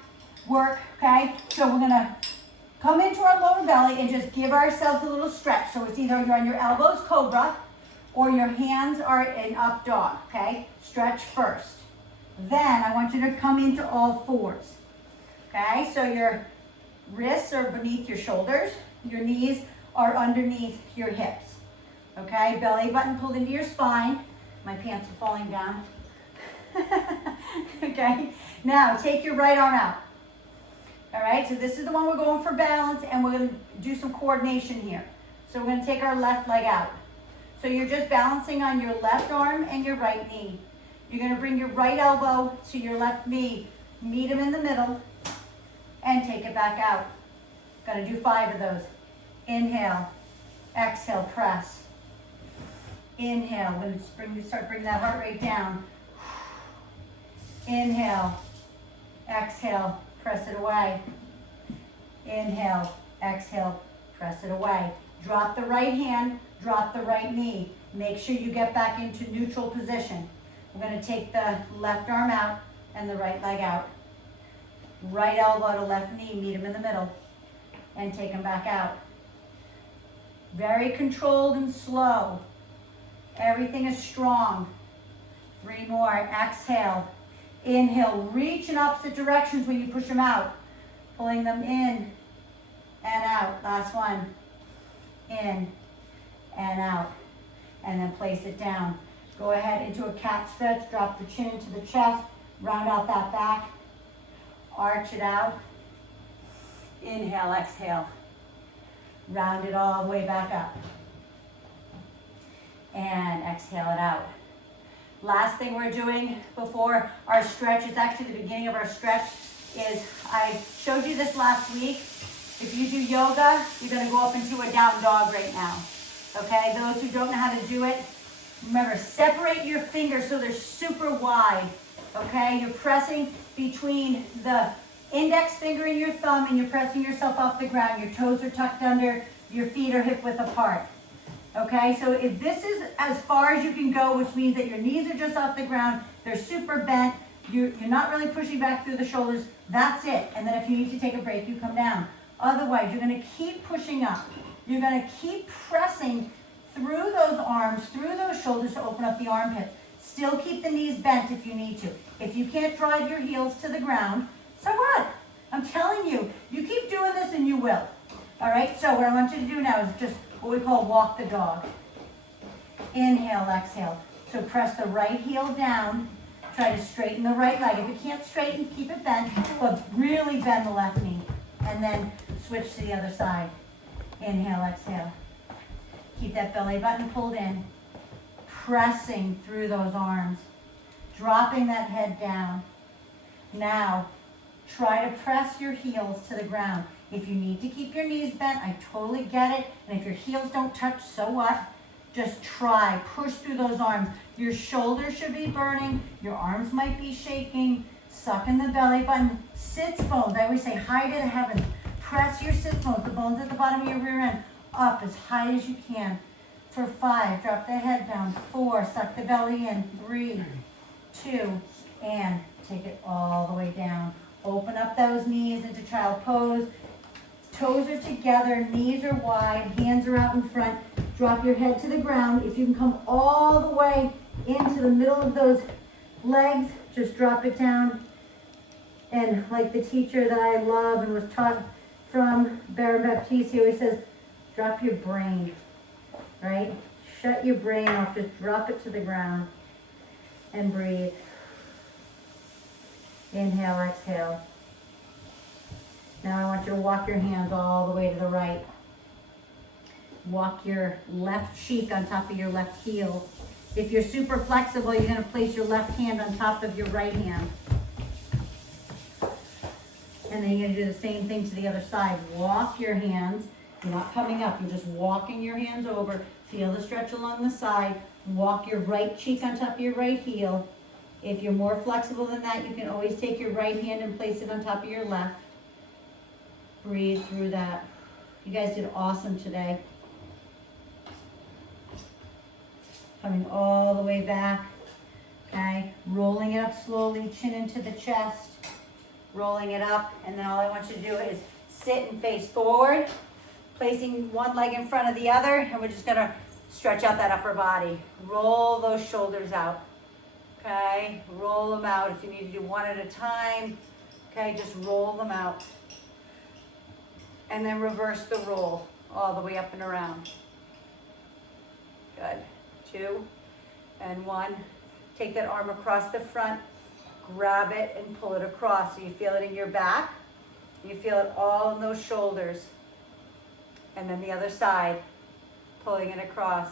work. Okay? So we're going to come into our lower belly and just give ourselves a little stretch. So it's either you're on your elbows, cobra, or your hands are in up dog. Okay? Stretch first. Then I want you to come into all fours. Okay? So your wrists are beneath your shoulders. Your knees are underneath your hips. Okay? Belly button pulled into your spine. My pants are falling down. Okay? Now take your right arm out. All right? So this is the one we're going for balance, and we're going to do some coordination here. So we're going to take our left leg out. So you're just balancing on your left arm and your right knee. You're going to bring your right elbow to your left knee, meet them in the middle, and take it back out. Going to do 5 of those. Inhale, exhale, press. Inhale, we're going to start bringing that heart rate down. Inhale, exhale, press it away. Inhale, exhale, press it away. Drop the right hand, drop the right knee. Make sure you get back into neutral position. We're going to take the left arm out and the right leg out. Right elbow to left knee, meet them in the middle, and take them back out. Very controlled and slow. Everything is strong. 3 more. Exhale. Inhale. Reach in opposite directions when you push them out. Pulling them in and out. Last one. In and out. And then place it down. Go ahead into a cat stretch. Drop the chin into the chest. Round out that back. Arch it out. Inhale, exhale. Round it all the way back up. And exhale it out. Last thing we're doing before our stretch, it's actually the beginning of our stretch, is I showed you this last week. If you do yoga, you're going to go up into a down dog right now. Okay, those who don't know how to do it, Remember, separate your fingers so they're super wide, okay? You're pressing between the index finger and your thumb, and you're pressing yourself off the ground. Your toes are tucked under, your feet are hip width apart. Okay, so if this is as far as you can go, which means that your knees are just off the ground, they're super bent, you're not really pushing back through the shoulders, that's it. And then if you need to take a break, you come down. Otherwise, you're going to keep pushing up. You're going to keep pressing through those arms, through those shoulders to open up the armpits. Still keep the knees bent if you need to. If you can't drive your heels to the ground, so what? I'm telling you, you keep doing this and you will. All right, so what I want you to do now is just what we call walk the dog. Inhale, exhale. So press the right heel down. Try to straighten the right leg. If you can't straighten, keep it bent, but really bend the left knee. And then switch to the other side. Inhale, exhale. Keep that belly button pulled in. Pressing through those arms. Dropping that head down. Now, try to press your heels to the ground. If you need to keep your knees bent, I totally get it. And if your heels don't touch, so what? Just try, push through those arms. Your shoulders should be burning. Your arms might be shaking. Suck in the belly button. Sits bones, I always say high to the heavens. Press your sits bones, the bones at the bottom of your rear end, up as high as you can. For 5, drop the head down. 4, suck the belly in. 3, 2, and take it all the way down. Open up those knees into child pose. Toes are together, knees are wide, hands are out in front. Drop your head to the ground. If you can come all the way into the middle of those legs, just drop it down. And like the teacher that I love and was taught from Baron Baptiste, he always says, drop your brain, right? Shut your brain off, just drop it to the ground and breathe. Inhale, exhale. Now I want you to walk your hands all the way to the right. Walk your left cheek on top of your left heel. If you're super flexible, you're going to place your left hand on top of your right hand. And then you're going to do the same thing to the other side. Walk your hands. You're not coming up. You're just walking your hands over. Feel the stretch along the side. Walk your right cheek on top of your right heel. If you're more flexible than that, you can always take your right hand and place it on top of your left. Breathe through that. You guys did awesome today. Coming all the way back. Okay, rolling it up slowly, chin into the chest. Rolling it up, and then all I want you to do is sit and face forward, placing one leg in front of the other, and we're just gonna stretch out that upper body. Roll those shoulders out. Okay, roll them out. If you need to do one at a time, okay, just roll them out. And then reverse the roll all the way up and around. Good. 2 and 1. Take that arm across the front, grab it and pull it across. So you feel it in your back. You feel it all in those shoulders. And then the other side, pulling it across.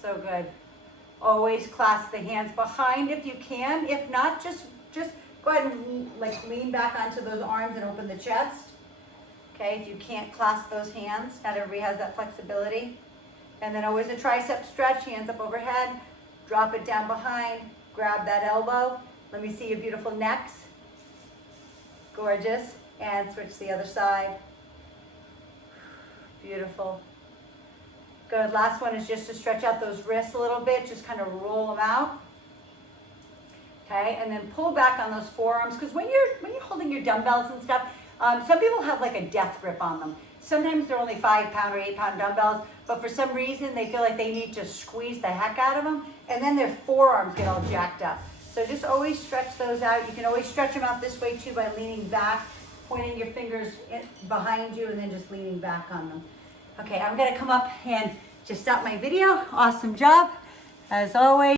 So good. Always clasp the hands behind if you can. If not, just go ahead and like lean back onto those arms and open the chest. Okay, if you can't clasp those hands, not everybody has that flexibility. And then always a tricep stretch, hands up overhead, drop it down behind, grab that elbow. Let me see your beautiful necks. Gorgeous. And switch to the other side. Beautiful. Good. Last one is just to stretch out those wrists a little bit, just kind of roll them out. Okay, and then pull back on those forearms, because when you're holding your dumbbells and stuff, some people have like a death grip on them. Sometimes they're only 5-pound or 8-pound dumbbells, but for some reason they feel like they need to squeeze the heck out of them, and then their forearms get all jacked up. So just always stretch those out. You can always stretch them out this way too by leaning back, pointing your fingers behind you, and then just leaning back on them. Okay, I'm gonna come up and just stop my video. Awesome job, as always.